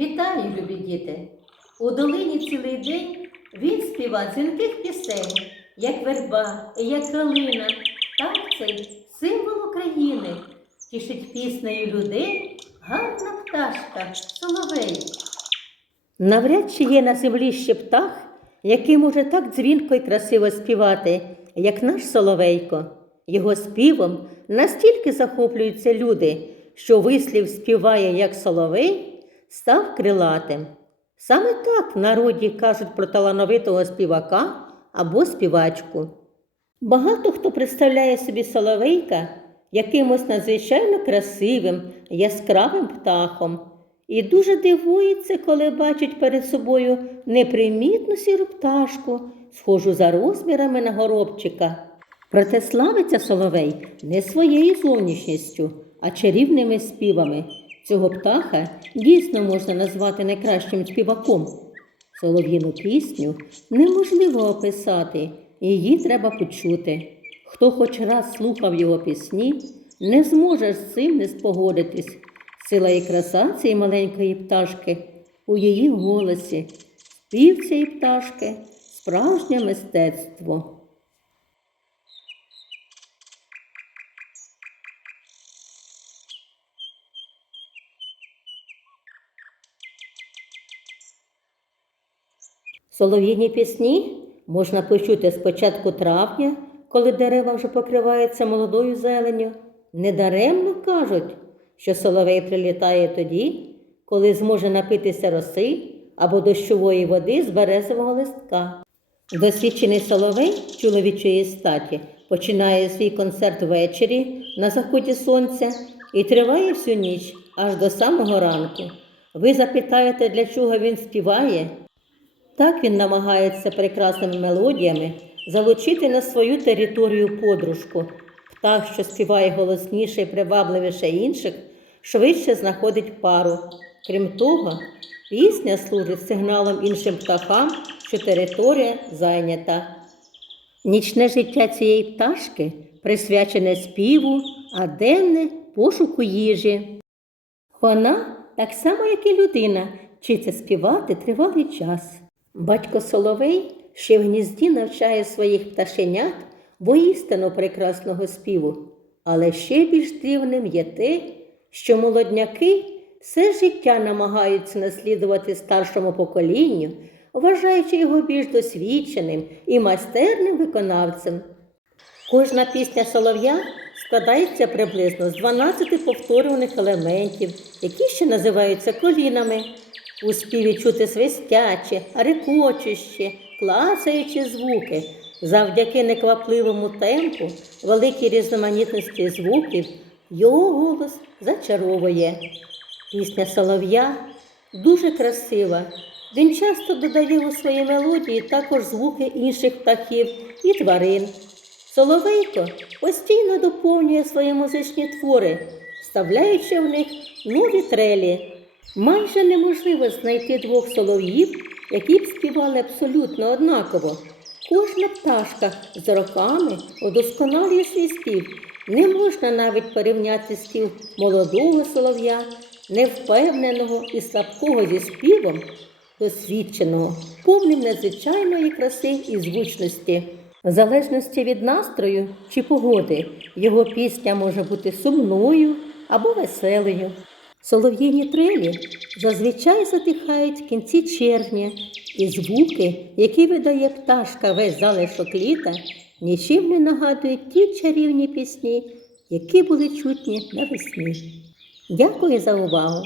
Вітаю, любі діти! У долині цілий день він співа дзвінких пісень, як верба, як калина. Так цей символ України. Тішить піснею людей гарна пташка, соловей. Навряд чи є на землі ще птах, який може так дзвінко й красиво співати, як наш соловейко. Його співом настільки захоплюються люди, що вислів співає як соловей, став крилатим. Саме так в народі кажуть про талановитого співака або співачку. Багато хто представляє собі соловейка якимось надзвичайно красивим, яскравим птахом, і дуже дивується, коли бачить перед собою непримітну сіру пташку, схожу за розмірами на горобчика. Проте славиться соловей не своєю зовнішністю, а чарівними співами. Цього птаха дійсно можна назвати найкращим співаком. Солов'їну пісню неможливо описати, її треба почути. Хто хоч раз слухав його пісні, не зможе з цим не спогодитись. Сила і краса цієї маленької пташки у її голосі. Спів цієї пташки справжнє мистецтво. Солов'їні пісні можна почути з початку травня, коли дерева вже покриваються молодою зеленню. Недаремно кажуть, що соловей прилітає тоді, коли зможе напитися роси або дощової води з березового листка. Досвідчений соловей чоловічої статі починає свій концерт ввечері на заході сонця і триває всю ніч аж до самого ранку. Ви запитаєте, для чого він співає? Так він намагається прекрасними мелодіями залучити на свою територію подружку. Птах, що співає голосніше і привабливіше інших, швидше знаходить пару. Крім того, пісня служить сигналом іншим птахам, що територія зайнята. Нічне життя цієї пташки присвячене співу, а денне пошуку їжі. Вона, так само як і людина, вчиться співати тривалий час. Батько Соловей ще в гнізді навчає своїх пташенят воістину прекрасного співу, але ще більш дивним є те, що молодняки все життя намагаються наслідувати старшому поколінню, вважаючи його більш досвідченим і майстерним виконавцем. Кожна пісня солов'я складається приблизно з 12 повторюваних елементів, які ще називаються колінами. У співі чути свистячі, рекочущі, клацаючі звуки. Завдяки неквапливому темпу, великій різноманітності звуків, його голос зачаровує. Пісня солов'я дуже красива. Він часто додає у свої мелодії також звуки інших птахів і тварин. Соловейко постійно доповнює свої музичні твори, вставляючи в них нові трелі. Майже неможливо знайти двох солов'їв, які б співали абсолютно однаково. Кожна пташка з роками удосконалює свій спів. Не можна навіть порівняти спів молодого солов'я, невпевненого і слабкого зі співом, досвідченого, повним надзвичайної краси і звучності. В залежності від настрою чи погоди, його пісня може бути сумною або веселою. Солов'їні трелі зазвичай затихають в кінці червня, і звуки, які видає пташка весь залишок літа, нічим не нагадують ті чарівні пісні, які були чутні навесні. Дякую за увагу!